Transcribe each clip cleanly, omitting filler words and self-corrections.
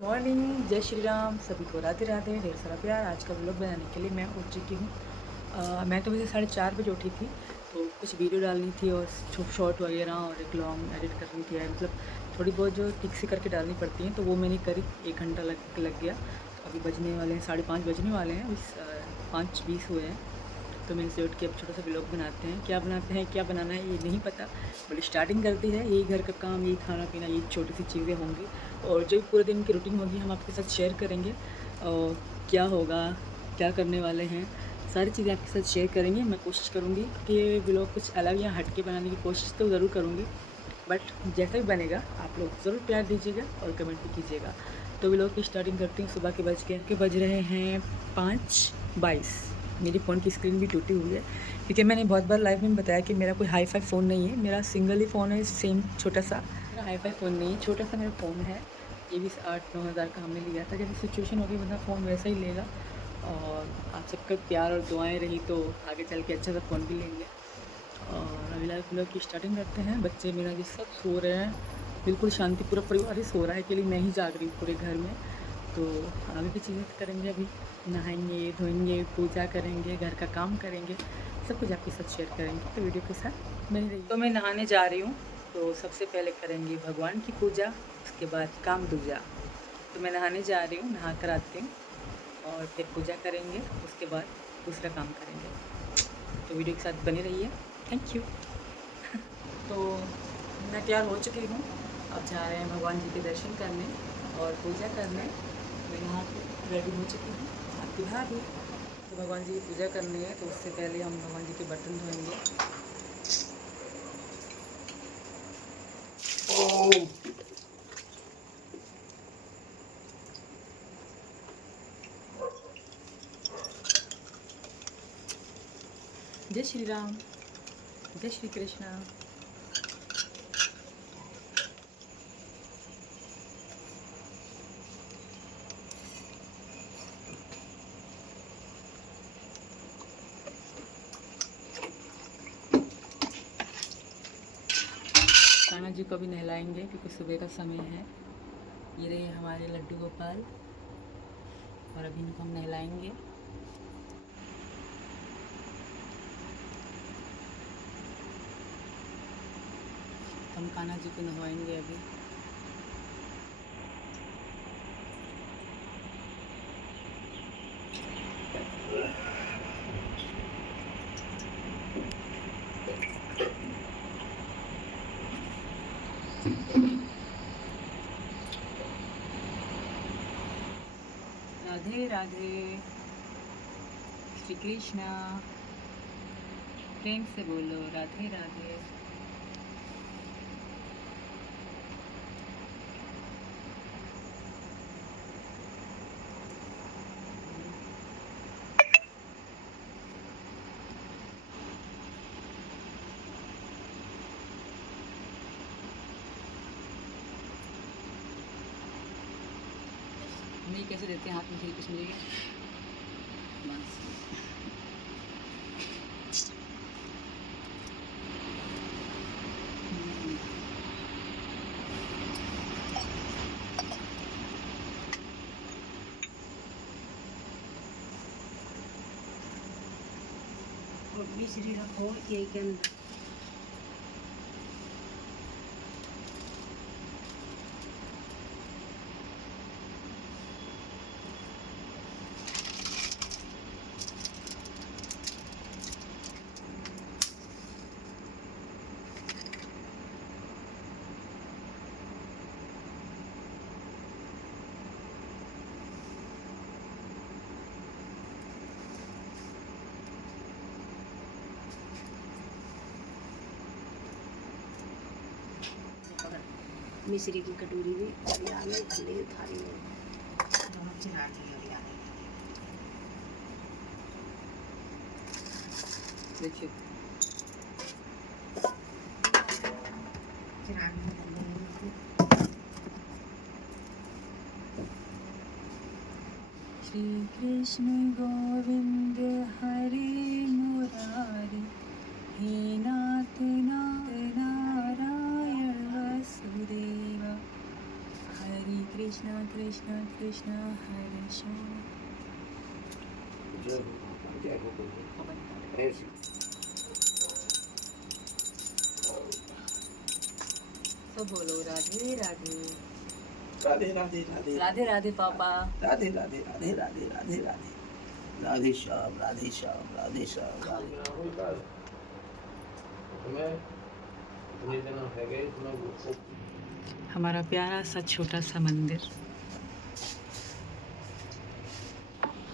Morning, जय श्री राम। सभी को राधे राधे, ढेर सारा प्यार। आज का व्लॉग बनाने के लिए मैं उठ चुकी हूँ। मैं तो वैसे 4:30 बजे उठी थी, तो कुछ वीडियो डालनी थी और शॉर्ट वगैरह और एक लॉन्ग एडिट करनी थी, मतलब थोड़ी बहुत जो टिक से करके डालनी पड़ती हैं, तो वो मैंने करी। 1 घंटा लग गया। तो अभी बजने वाले हैं 5:30 बजने वाले हैं, 5:20 हुए हैं। तो मैंने सोच के अब छोटा सा व्लॉग बनाते हैं। क्या बनाते हैं, क्या बनाना है ये नहीं पता, बट स्टार्टिंग करती है। यही घर का काम, यही खाना पीना, यही छोटी सी चीज़ें होंगी, और जो पूरे दिन की रूटीन होगी हम आपके साथ शेयर करेंगे। और क्या होगा, क्या करने वाले हैं, सारी चीज़ें आपके साथ शेयर करेंगे। मैं कोशिश करूँगी कि ये व्लॉग कुछ अलग या हट के बनाने की कोशिश तो ज़रूर करूँगी, बट जैसा भी बनेगा आप लोग ज़रूर प्यार दीजिएगा और कमेंट भी कीजिएगा। तो व्लॉग की स्टार्टिंग करती हूँ। सुबह के बज रहे हैं 5:22। मेरी फ़ोन की स्क्रीन भी टूटी हुई है, क्योंकि मैंने बहुत बार लाइव में बताया कि मेरा कोई हाई फाई फ़ोन नहीं है। मेरा सिंगल ही फ़ोन है, सेम छोटा सा। मेरा हाई फाई फ़ोन नहीं है, छोटा सा मेरा फ़ोन है। ये भी 8-9 हज़ार का हमने लिया था। जैसे सिचुएशन होगी बंदा फ़ोन वैसा ही लेगा, और आप सबका प्यार और दुआएं रही तो आगे चल के अच्छा सा फ़ोन भी लेंगे। और अभी लाइव व्लॉग की स्टार्टिंग करते हैं। बच्चे मेरा जी सब सो रहे हैं, बिल्कुल शांति, पूरा परिवार ही सो रहा है, अकेले मैं ही जाग रही हूँ पूरे घर में। तो आगे की चीज़ें करेंगे, अभी नहाएंगे धोएंगे, पूजा करेंगे, घर का काम करेंगे, सब कुछ आपके साथ शेयर करेंगे। तो वीडियो के साथ बनी रहिए। तो मैं नहाने जा रही हूँ, तो सबसे पहले करेंगे भगवान की पूजा, उसके बाद काम दूजा। तो मैं नहाने जा रही हूँ, नहा कर आती हूँ और फिर पूजा करेंगे, उसके बाद दूसरा काम करेंगे। तो वीडियो के साथ बने रहिए। Thank you. तो मैं तैयार हो चुकी हूँ। अब जा रहे हैं भगवान जी के दर्शन करने और पूजा करने। मैं यहाँ पे रेडी हो चुकी हूँ, आपकी भाभी। तो भगवान जी की पूजा करनी है, तो उससे पहले हम भगवान जी के बर्तन धोएंगे। जय श्री राम, जय श्री कृष्णा। कान्हा जी को भी नहलाएंगे, क्योंकि सुबह का समय है। ये रहे हमारे लड्डू गोपाल, और अभी इनको हम नहलाएंगे। हम कान्हा जी को नहवाएंगे अभी। राधे राधे, श्री कृष्णा। प्रेम से बोलो राधे राधे। नहीं कैसे देते हैं हाथ में, कुछ मिलेगा बस। और मिश्री रखो यही के अंदर। मिश्री की कटोरी भी दरिया में थले थाली में दोनों चढ़ा दी दरिया में। देखिए चढ़ा दी श्री कृष्ण गोविंद हरे मुरारी, हे नाथ नाथ नारायण वसुदेव। हरे कृष्णा कृष्ण कृष्ण कृष्ण हरे श्याम। ऐसी सब बोलो राधे राधे। राधे राधे राधे राधे राधे पापा। राधे राधे राधे राधे राधे राधे राधे श्याम राधे श्याम राधे श्याम राधे हमारा प्यारा सा छोटा सा मंदिर,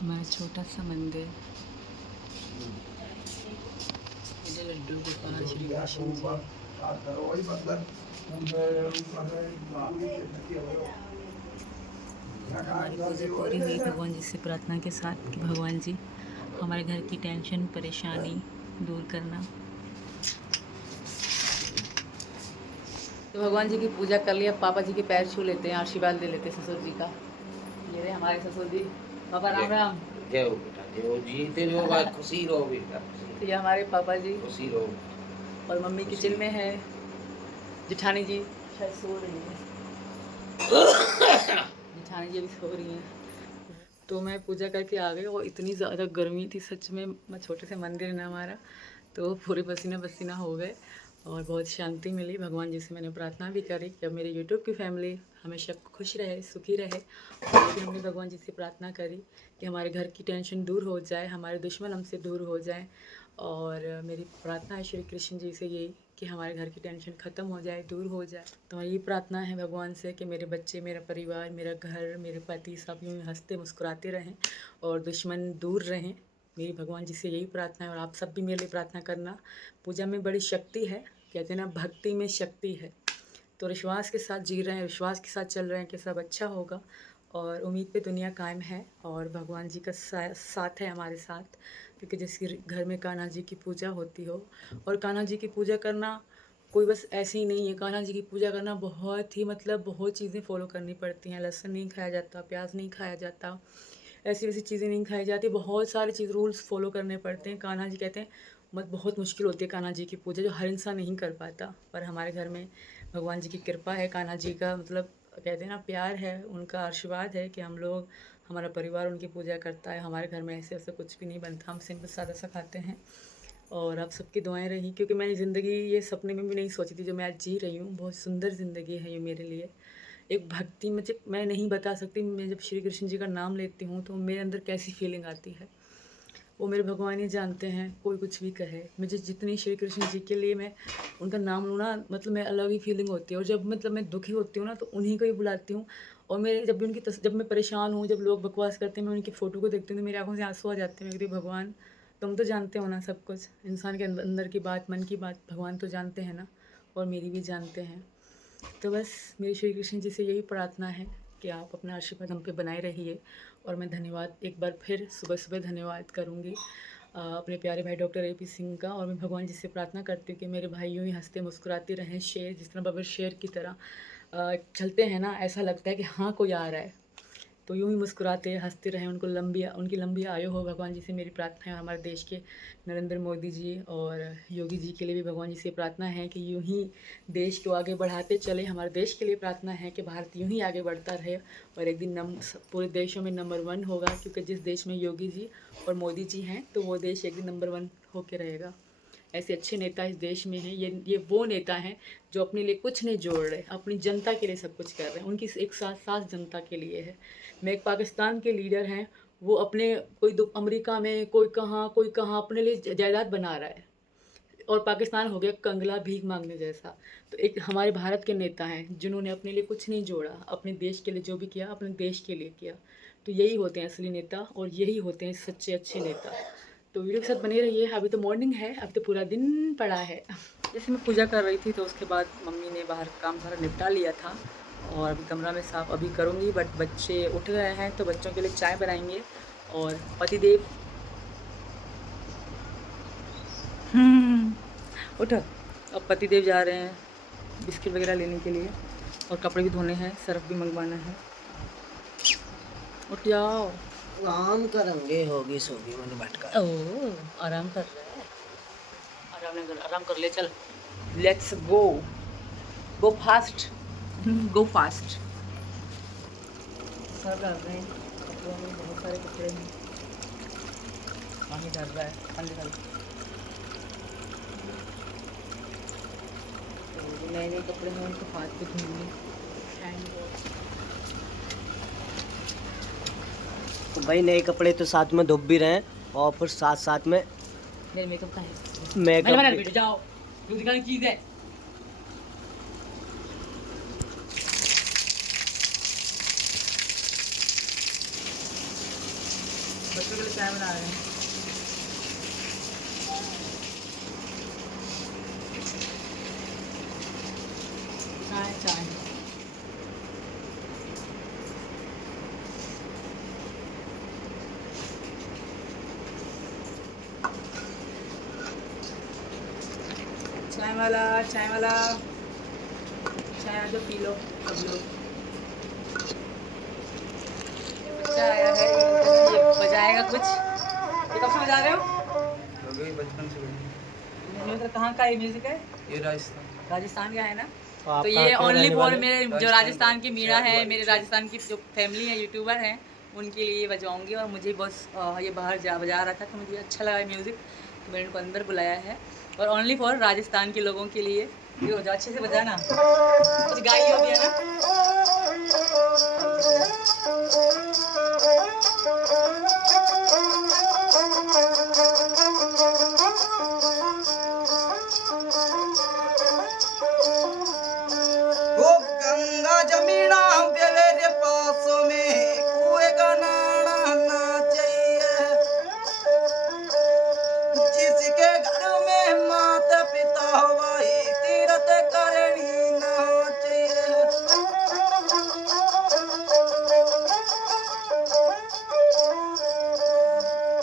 हमारा छोटा सा मंदिर। ये लड्डू गोपाल श्री कृष्ण जी। हमारी पूजा पूरी हुई भगवान जी से प्रार्थना के साथ कि भगवान जी हमारे घर की टेंशन परेशानी दूर करना। तो भगवान जी की पूजा कर लिया, पापा जी के पैर छू लेते हैं, आशीर्वाद ले लेते हैं ससुर जी का। ये रहे हमारे ससुर जी। पापा राम राम। जय हो बेटा, जय हो, जीते रहो, बात खुशी रहो बेटा, तो ये हमारे पापा जी खुशी रहो। और मम्मी किचन में है, जेठानी जी शायद सो रही है, जेठानी जी अभी सो रही हैं। तो मैं पूजा करके आ गई और इतनी ज़्यादा गर्मी थी सच में। मैं छोटे से मंदिर है ना हमारा, तो पूरे पसीना पसीना हो गए और बहुत शांति मिली। भगवान जी से मैंने प्रार्थना भी करी कि अब मेरी यूट्यूब की फैमिली हमेशा खुश रहे, सुखी रहे। और ये भी हमने भगवान जी से प्रार्थना करी कि हमारे घर की टेंशन दूर हो जाए, हमारे दुश्मन हमसे दूर हो जाए। और मेरी प्रार्थना है श्री कृष्ण जी से यही कि हमारे घर की टेंशन ख़त्म हो जाए, दूर हो जाए। तो यही प्रार्थना है भगवान से कि मेरे बच्चे, मेरा परिवार, मेरा घर, मेरे पति सब यूँ हंसते मुस्कुराते रहें और दुश्मन दूर रहें। मेरी भगवान जी से यही प्रार्थना है और आप सब भी मेरे लिए प्रार्थना करना। पूजा में बड़ी शक्ति है, कहते हैं ना भक्ति में शक्ति है। तो विश्वास के साथ जी रहे हैं, विश्वास के साथ चल रहे हैं कि सब अच्छा होगा और उम्मीद पे दुनिया कायम है और भगवान जी का साथ है हमारे साथ। क्योंकि जैसे घर में कान्हा जी की पूजा होती हो, और कान्हा जी की पूजा करना कोई बस ऐसे ही नहीं है। कान्हा जी की पूजा करना बहुत ही बहुत चीज़ें फॉलो करनी पड़ती हैं। लहसुन नहीं खाया जाता, प्याज नहीं खाया जाता, ऐसी वैसी चीज़ें नहीं खाई जाती, बहुत सारे चीज़ रूल्स फॉलो करने पड़ते हैं। कान्हा जी कहते हैं बहुत मुश्किल होती है कान्हा जी की पूजा, जो हर इंसान नहीं कर पाता। पर हमारे घर में भगवान जी की कृपा है, कान्हा जी का कहते हैं ना प्यार है, उनका आशीर्वाद है कि हम लोग, हमारा परिवार उनकी पूजा करता है। हमारे घर में ऐसे कुछ भी नहीं बनता, हम सिंपल सादा सा खाते हैं। और आप सबकी दुआएं रही, क्योंकि मैंने ज़िंदगी ये सपने में भी नहीं सोची थी जो मैं आज जी रही हूँ। बहुत सुंदर ज़िंदगी है ये मेरे लिए। एक भक्ति में जब मैं नहीं बता सकती, मैं जब श्री कृष्ण जी का नाम लेती हूँ तो मेरे अंदर कैसी फीलिंग आती है वो मेरे भगवान ही जानते हैं। कोई कुछ भी कहे, मुझे जितनी श्री कृष्ण जी के लिए मैं उनका नाम लूँ ना, मैं अलग ही फीलिंग होती है। और जब मैं दुखी होती हूँ ना तो उन्हीं को ही बुलाती हूँ। और मेरे जब भी जब मैं परेशान हूँ, जब लोग बकवास करते हैं, मैं उनकी फ़ोटो को देखती हूँ तो मेरी आंखों से आंसू आ जाते हैं। मैं कहती हूँ भगवान तुम तो जानते हो ना सब कुछ, इंसान के अंदर की बात, मन की बात भगवान तो जानते हैं ना, और मेरी भी जानते हैं। तो बस मेरी श्री कृष्ण जी से यही प्रार्थना है कि आप अपना आशीर्वाद हम पे बनाए रहिए। और मैं धन्यवाद एक बार फिर सुबह सुबह धन्यवाद करूँगी अपने प्यारे भाई डॉक्टर AP सिंह का। और मैं भगवान जी से प्रार्थना करती हूँ कि मेरे भाई यूँ ही हंसते मुस्कुराते रहें, शेर जिस तरह बबर शेर की तरह चलते हैं ना, ऐसा लगता है कि हाँ कोई आ रहा है, तो यूँ ही मुस्कुराते हंसते रहें। उनकी लंबी आयु हो, भगवान जी से मेरी प्रार्थना है। हमारे देश के नरेंद्र मोदी जी और योगी जी के लिए भी भगवान जी से प्रार्थना है कि यूँ ही देश को आगे बढ़ाते चले। हमारे देश के लिए प्रार्थना है कि भारत यूँ ही आगे बढ़ता रहे और एक दिन पूरे देशों में नंबर 1 होगा। क्योंकि जिस देश में योगी जी और मोदी जी हैं तो वो देश एक दिन नंबर 1 होके रहेगा। ऐसे अच्छे नेता इस देश में हैं। ये वो नेता हैं जो अपने लिए कुछ नहीं जोड़ रहे, अपनी जनता के लिए सब कुछ कर रहे हैं। उनकी एक साथ जनता के लिए है। मैं एक पाकिस्तान के लीडर हैं, वो अपने अमेरिका में कोई कहाँ अपने लिए जायदाद बना रहा है और पाकिस्तान हो गया कंगला भीख मांगने जैसा। तो एक हमारे भारत के नेता हैं जिन्होंने अपने लिए कुछ नहीं जोड़ा, अपने देश के लिए जो भी किया अपने देश के लिए किया। तो यही होते हैं असली नेता और यही होते हैं सच्चे अच्छे नेता। तो वीडियो के साथ बने रहिए। अभी तो मॉर्निंग है, अभी तो पूरा दिन पड़ा है। जैसे मैं पूजा कर रही थी तो उसके बाद मम्मी ने बाहर काम सारा निपटा लिया था और अभी कमरा में साफ़ अभी करूँगी। बट बच्चे उठ गए हैं तो बच्चों के लिए चाय बनाएंगे। और पतिदेव उठो, अब पतिदेव जा रहे हैं बिस्किट वगैरह लेने के लिए और कपड़े भी धोने हैं, सर्फ भी मंगवाना है। उठ जाओ। आराम करेंगे, होगी सोगी मैंने भटका। ओह आराम कर रहा है, आराम कर ले। चल let's go fast, go fast. सब डाल रहे हैं कपड़ों में, बहुत सारे कपड़े हैं, पानी डाल रहा है ठंडे ठंडे। तो जो नए नए कपड़े हैं उनको हाथ पे धोएंगे, हैंड वॉश। तो भाई नए कपड़े तो साथ में धुप भी रहे हैं और फिर साथ साथ में मेरे मेकअप का है, मेकअप मैंने बना वीडियो, जाओ जो दिखाने की चीज़ है। बच्चों के लिए चाय बना रहे हैं। चाय चाय चाय वाला चाय आ जाओ, पी लो सब लोग। चाय आया है, ये बजाएगा कुछ। ये कब से बजा रहे हो? बचपन से मतलब कहाँ का ये म्यूजिक है? ये राजस्थान राजस्थान का है ना? आप तो कहाँ ये के ओनली रहने फॉर वाले? मेरे जो राजस्थान की मीरा है, मेरे राजस्थान की जो फैमिली है, यूट्यूबर हैं, उनके लिए बजाऊंगी। और मुझे बस ये बाहर बजा रहा था तो मुझे अच्छा लगा म्यूज़िक, तो मैंने उनको अंदर बुलाया है। और ओनली फॉर राजस्थान के लोगों के लिए ये हो जाओ, अच्छे से बजाना, कुछ गाइयो भी है ना। वो गंगा जमीना मेरे पास में कुएं का नाना चाहिए, जिसके घर में माता पिता भाई तीरथ करनी ना चाहिए।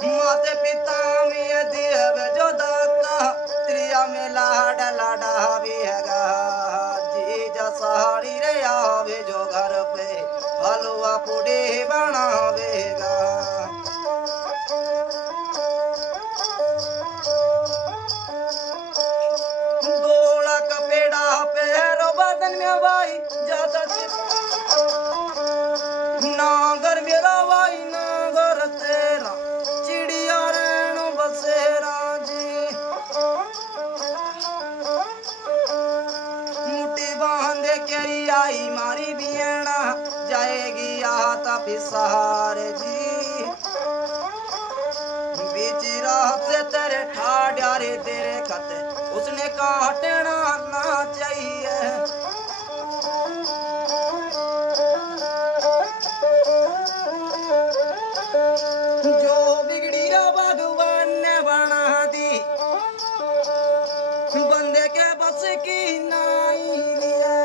माता पिता में देव जो दाता, त्रिया में लाड लाडा भी हैगा, जीजा साड़ी रे आवे जो घर पे हलवा पूड़ी बनावेगा। गोला का पेड़ा पैरो बदन में भाई ज्यादा नागर मेरा भाई नागर तेरा, चिड़िया रेणु बसेरा जी। मुट्ठी बांधे के आई मारी बियना, जाएगी आता पिसारे जी। बीच रात से तेरे ठाड्या रे तेरे खते, उसने काटना ना चाहिए। जो बिगड़ी रा भगवान ने बना दी, बंदे के बस की नहीं है।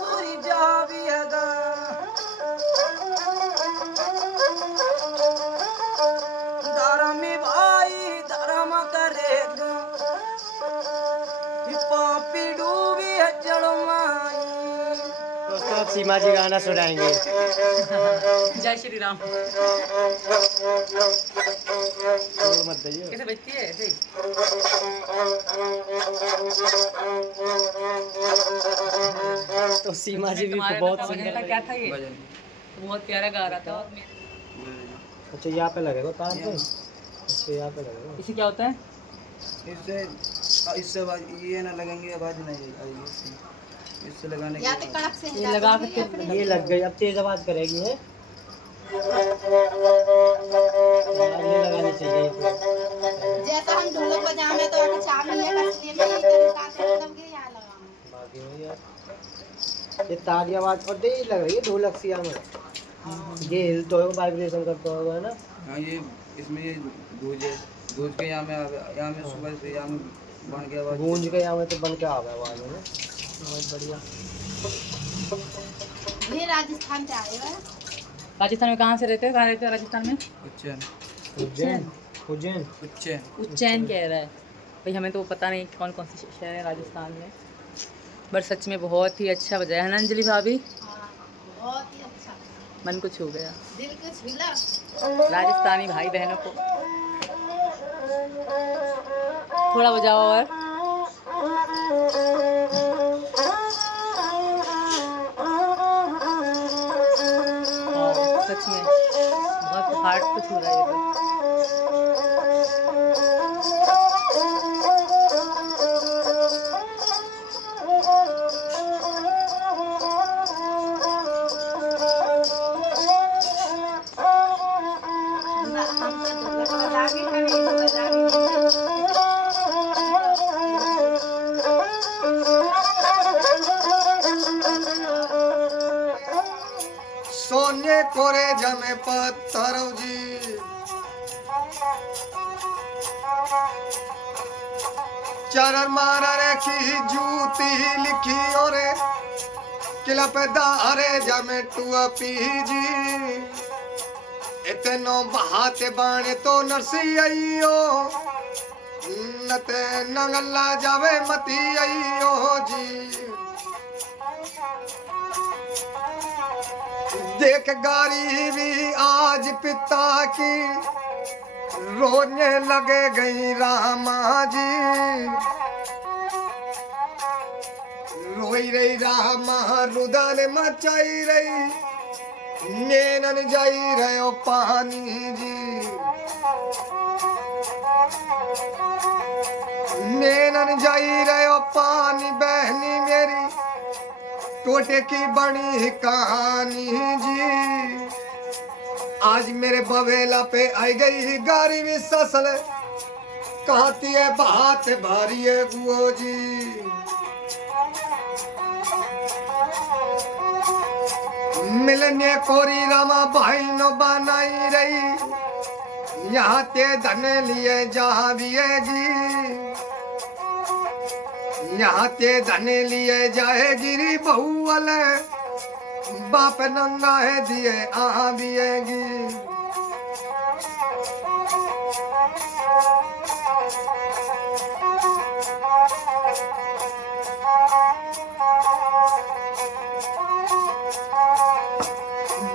पूरी जा भी हैगा, धर्म भाई धर्म करेगा, पापी डूबी है जड़माई। दोस्तों अब सीमा जी गाना सुनाएंगे। जय श्री राम। तो मत दइए। कैसे बजती है ऐसे ही? तो सीमा जी भी तुम्हारा बहुत भजन सुंदर था, क्या था ये? भजन बहुत प्यारा गा रहा था। और अच्छा यहाँ पे लगेगा तार पे? अच्छा यहाँ पे लगेगा। इसे क्या होता है? इससे इससे आवाज ये ना लगेंगे, आवाज नहीं आएगी इससे लगाने या की। तो कड़क से ये हिला लगा दो के या फिर ये लग गई, अब तेज आवाज करेगी है। ये लगानी चाहिए। जैसा हम ढोलक बजावे तो आके चार मिनट असली में ये कभी काटे मतलब के यहाँ लगाओ। बाकी में यार ये तारी आवाज और तेज लग रही है ढोलक सी में। ये हिलता होगा, वाइब्रेशन करता होगा है ना। हाँ ये इसमें ये गूंज है, गूंज के यहाँ में यहाँ में सुबह से यहाँ में बन गया आवाज। गूंज के यहाँ में तो बन के आ गया आवाज है ना। बहुत बढ़िया। ये राजस्थान से आए हुए हैं। राजस्थान में कहाँ से रहते हो? कहाँ रहते हो राजस्थान में? उज्जैन उज्जैन उज्जैन उज्जैन उज्जैन कह रहा है भाई, हमें तो पता नहीं कौन कौन से शहर है राजस्थान में। बट सच में बहुत ही अच्छा बजाया है ना अंजलि भाभी, हाँ, बहुत ही अच्छा, मन को छू गया। दिल को छुला। राजस्थानी भाई बहनों को थोड़ा बजाओ और। सच में बहुत हार्ट को छू रहा है ये तो। हम तो ढोलक बजा के कभी बजा के सोने कोरे जमे पत्थर जी चरण मार रखी जूती लिखी और किला पे दारे जमे टुअपी जी इतनो बहाते बाणे तो नरसी आइयो नते नंगला जावे मती आइयो जी देख गारी भी आज पिता की रोने लगे गई रामा जी रोई रही रामा रुदन मचाई रही नैनन जाई रहो पानी जी नैनन जाई रहो पानी बहनी मेरी टोटे की बनी कहानी जी आज मेरे बवेला पे आई गई गारी भी ससल कहती है बात भारी है गुओ जी मिलने कोरी रामा भाई नो बनाई रही यहाँ ते धन लिए जाविएगी यहाँ ते धन लिए जाएगी री बहू वाले बाप नंगा है दिए आविएगी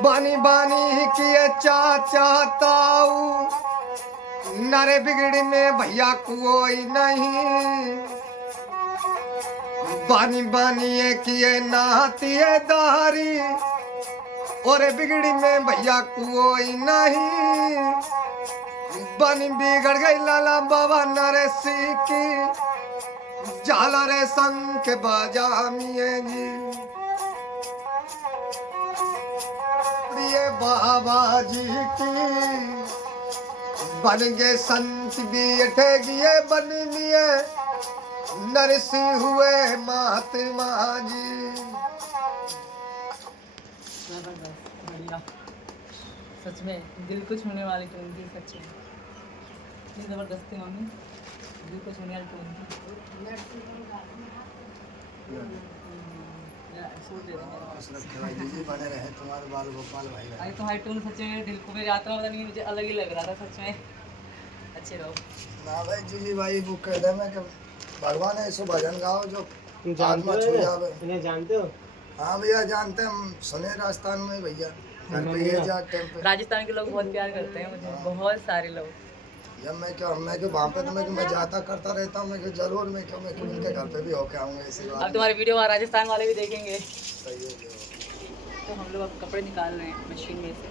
बानी बानी किए चाचा ताऊ नरे बिगड़ी में भैया कोई नहीं बानी बानी किए नातिए दारी और बिगड़ी में भैया कोई नहीं बानी बिगड़ गई लाला बाबा नरसी की जाला रे संख बजामिए जी बाबा जी की बन गए संत भी अठेगिए बन लिए नरसी हुए महात्मा जी जबरदस्त बढ़िया सच में दिल को छूने वाली टून थी सच में इतनी जबरदस्त थी मम्मी दिल को छूने वाली टून थी बने रहे तुम्हारे बाल गोपाल भाई अरे तुम्हारी टून सच में दिल को मेरी यात्रा पता नहीं मुझे अलग ही लग रहा था सच में अच्छे रहो ना भाई जी भाई वो कह दे मैं कि भगवान ऐसे भजन गाओ जो आत्मा छू जावे इन्हें जानते हो हाँ भैया जानते हैं हम सुने राजस्थान में भैया घर पे ये जा टेम्पल राजस्थान के लोग बहुत प्यार करते हैं मुझे बहुत सारे लोग जब मैं वहाँ पे तो मैं जाता करता रहता हूँ मैं जरूर मैं उनके घर पे भी होके आऊँगा इसी बात अब तुम्हारी वीडियो राजस्थान वाले भी देखेंगे सही है तो हम लोग अब कपड़े निकाल रहे हैं मशीन में से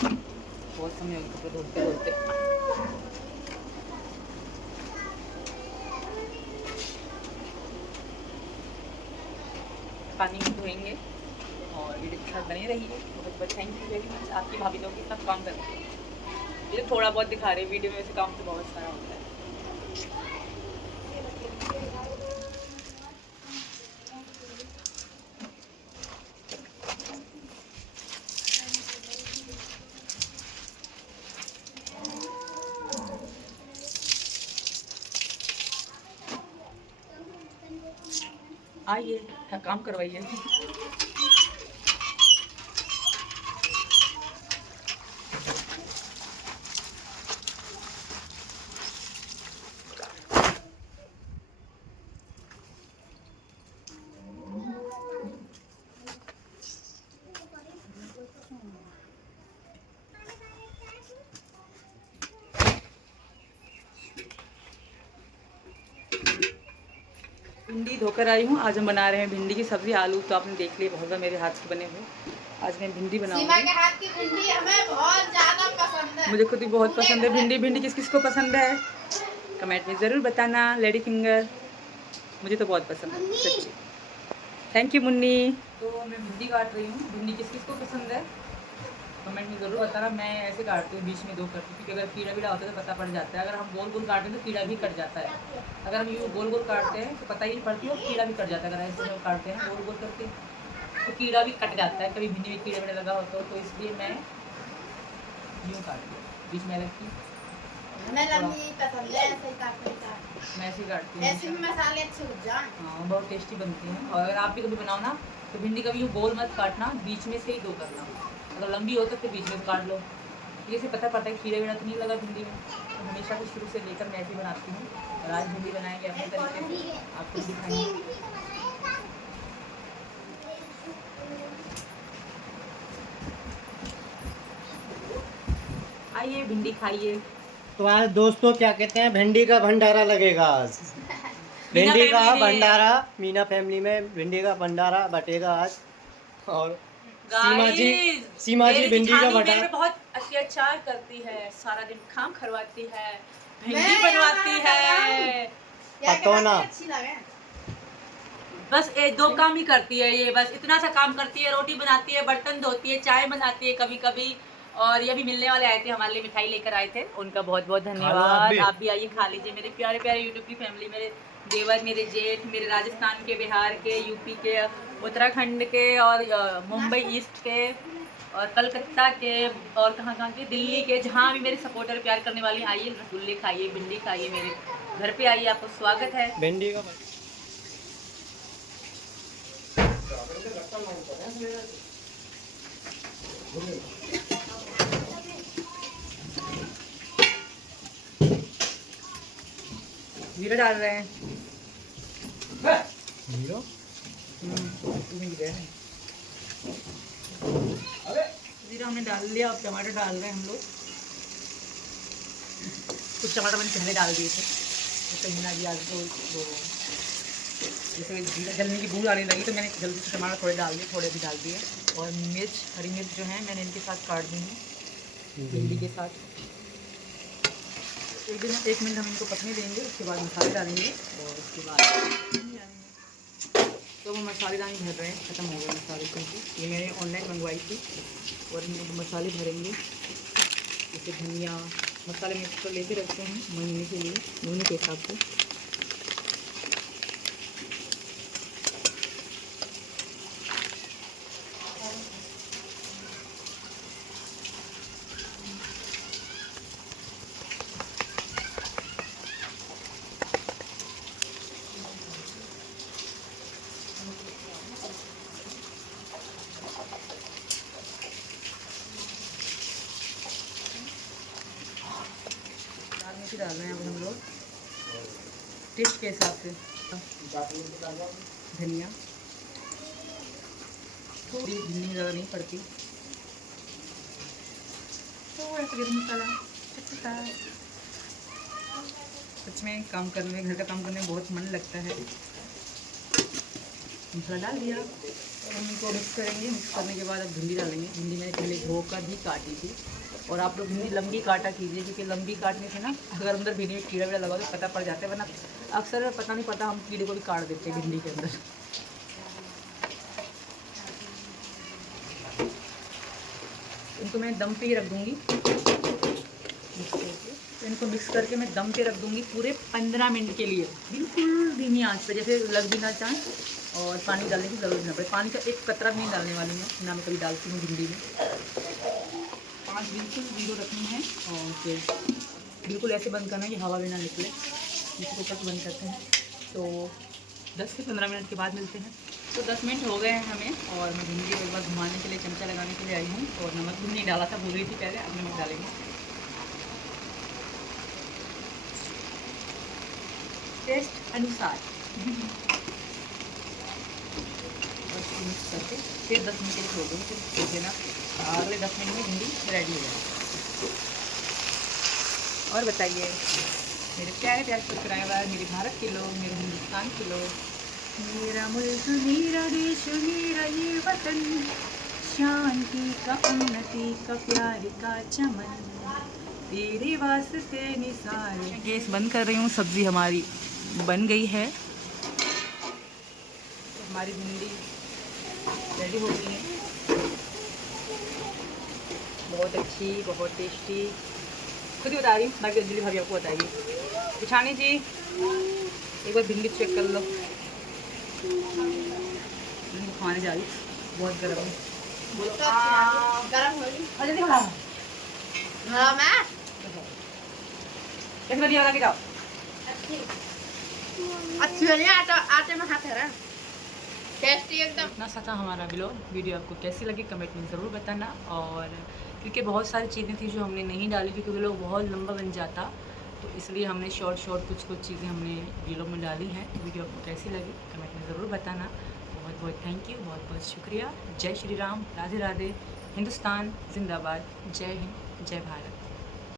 बहुत समय हो गया कपड़े धोते धोते पानी में धोएंगे और वीडियो के साथ बने रहिए बहुत बहुत थैंक यू वेरी मच आपकी भाभी लोग इतना काम करते हैं ये थोड़ा बहुत दिखा रहे हैं वीडियो में से काम तो बहुत सारा होता है आइए काम करवाइए भिंडी धोकर आई हूँ। आज हम बना रहे हैं भिंडी की सब्ज़ी। आलू तो आपने देख लिया बहुत मेरे हाथ से बने हुए। आज मैं भिंडी सीमा बनाऊंगी। के हाथ की भिंडी हमें बहुत ज्यादा पसंद है। मुझे खुद भी बहुत पसंद है भिंडी। भिंडी किस किस को पसंद है कमेंट में ज़रूर बताना। लेडी फिंगर मुझे तो बहुत पसंद है सच्ची। Thank you Munni. तो मैं भिंडी काट रही हूँ। भिंडी किस किस को पसंद है कमेंट में ज़रूर बताना। मैं ऐसे काटती हूँ, बीच में दो करती हूँ, क्योंकि अगर कीड़ा वीड़ा होता है तो पता पड़ जाता है। अगर हम गोल गोल काटते हैं तो कीड़ा भी कट जाता है। अगर हम यूँ गोल गोल काटते हैं तो पता ही नहीं पड़ती और कीड़ा भी कट जाता है। अगर ऐसे हम काटते हैं गोल गोल करके तो कीड़ा भी कट जाता है। कभी भिंडी में कीड़ा वीड़ा लगा होता तो इसलिए मैं यूँ काटती हूँ, बीच में रखती हूँ। हमें लंबी पसंद है, ऐसे ही काटने का। मैं ऐसे ही काटती हूँ। ऐसे में मसाले अच्छे हो जाएं। हाँ बहुत टेस्टी बनती हैं। और अगर आप भी कभी बनाओ ना तो भिंडी कभी यूँ गोल मत काटना, बीच में से ही दो करना। अगर लंबी हो तो फिर बीच में से काट लो। ये से पता पड़ता है कीड़ा वीड़ा तो नहीं लगा भिंडी में। तो हमेशा से शुरू से लेकर मैं ऐसे ही बनाती हूँ। और आज भिंडी बनाएंगे अपने तरीके से, आपको दिखाएंगे। आइए भिंडी खाइए। तो आज दोस्तों क्या कहते हैं, भिंडी का भंडारा लगेगा आज। भिंडी का भंडारा मीना फैमिली में भिंडी का भंडारा बटेगा आज। और सीमा जी भिंडी का भंडारा बहुत अत्याचार करती है, सारा दिन काम करवाती है, भिंडी मैं बनवाती यहाँ है। क्या पतो ना। अच्छी लगे। बस ये दो काम ही करती है ये, बस इतना सा काम करती है। रोटी बनाती है, बर्तन धोती है, चाय बनाती है कभी कभी। और ये भी मिलने वाले आए थे हमारे लिए, मिठाई लेकर आए थे, उनका बहुत बहुत धन्यवाद। आप भी आइए खा लीजिए। मेरे प्यारे प्यारे यूट्यूब की फैमिली, मेरे देवर, मेरे जेठ, मेरे राजस्थान के, बिहार के, यूपी के, उत्तराखंड के और मुंबई ईस्ट के और कलकत्ता के और कहाँ कहाँ के, दिल्ली के, जहाँ भी मेरे सपोर्टर प्यार करने वाले आइए, रसगुल्ले खाइए, भिंडी खाइए, मेरे घर पे आइए, आपको स्वागत है। भिंडी का जीरा डाल रहे हैं। जीरो जीरा हमने डाल लिया। अब टमाटर डाल रहे हैं हम लोग। कुछ टमाटर मैंने पहले डाल दिए थे तो कहीं ना भी आज तो वो जैसे जीरा जलने की बूंद आने लगी तो मैंने जल्दी से टमाटर थोड़े डाल दिए, थोड़े भी डाल दिए। और मिर्च, हरी मिर्च जो है मैंने इनके साथ काट दी है भिंडी के साथ। एक मिनट हम इनको पकने देंगे, उसके बाद मसाले डालेंगे और उसके बाद डालेंगे। तो वो मसालेदानी भर रहे हैं, ख़त्म हो गए मसाले, क्योंकि ये मैंने ऑनलाइन मंगवाई थी। और इनमें मसाले भरेंगे, जैसे धनिया मसाले मिक्स कर लेके रखते हैं महीने के लिए, महीने के हिसाब से। डाल रहे हैं अब हम लोग टेस्ट के हिसाब से। धनिया थोड़ी धनिया ज़्यादा नहीं पड़ती, थोड़ा सा गरम मसाला। सच में काम करने में, घर का काम करने में बहुत मन लगता है। मसाला डाल दिया और हम इनको मिक्स करेंगे। मिक्स करने के बाद अब भिंडी डालेंगे। भिंडी मैंने पहले धोकर ही काटी थी। और आप लोग भिंडी लंबी काटा कीजिए, क्योंकि लंबी काटने से ना अगर अंदर भिंडी में कीड़ा वीड़ा लगा तो पता पड़ जाता है, वरना अक्सर पता नहीं पता हम कीड़े को भी काट देते हैं भिंडी के अंदर। इनको मैं दम पे ही रख दूँगी। तो इनको मिक्स करके मैं दम पे रख दूँगी पूरे 15 मिनट के लिए, बिल्कुल धीमी आंच पे, जैसे लग भी ना जाए और पानी डालने की ज़रूरत ना पड़े। पानी का एक कतरा भी नहीं डालने वाली हूँ ना, मैं कभी डालती हूँ भिंडी में। आँच बिल्कुल ज़ीरो रखनी है और फिर बिल्कुल ऐसे बंद करना है कि हवा भी ना निकले। इसको कुकर बंद करते हैं। तो 10 से 15 मिनट के बाद मिलते हैं। तो 10 मिनट हो गए हैं हमें और मैं भिंडी को एक बार घुमाने के लिए, चमचा लगाने के लिए आई हूँ। और नमक भी नहीं डाला था, भूल रही थी पहले, अब नमक डालेंगे टेस्ट अनुसार। और मिक्स करके फिर 10 मिनट के लिए छोड़ दूँगी। फिर देखिए ना अगले 10 मिनट में भिंडी रेडी हो जाएगी। और बताइए मेरे प्यारे प्यारे सब्सक्राइबर, मेरे भारत के लोग, मेरे हिंदुस्तान के लोग, मेरा मुल्क मेरा देश मेरा ये वतन, शांति का उन्नति का प्यार का चमन, तेरे वास्ते निसार। गैस बंद कर रही हूँ, सब्ज़ी हमारी बन गई है। तो हमारी भिंडी रेडी हो गई है, बहुत अच्छी, बहुत टेस्टी। खुद ही बता रही हूँ, बाकी अंजलि भाभी आपको बताएगी। पिछानी जी एक बार भिंडी चेक कर लो। भिंडी खाने जा रही, बहुत गर्म है। बोलो गरम हो रही अरे देखो हाँ, हाँ मैं कैसे बनी लगा के जाओ। अच्छी बनी है, आटे में हाथ है ना, टेस्टी एकदम। इतना सा था हमारा वीडियो आपको कैसी लगी कमेंट में ज़रूर बताना। और क्योंकि बहुत सारी चीज़ें थी जो हमने नहीं डाली क्योंकि वीडियो बहुत लंबा बन जाता, तो इसलिए हमने शॉर्ट कुछ चीज़ें हमने वीडियो में डाली हैं। वीडियो आपको कैसी लगी कमेंट में ज़रूर बताना। बहुत बहुत थैंक यू, बहुत बहुत शुक्रिया। जय श्री राम, राधे राधे, हिंदुस्तान जिंदाबाद, जय हिंद, जय भारत।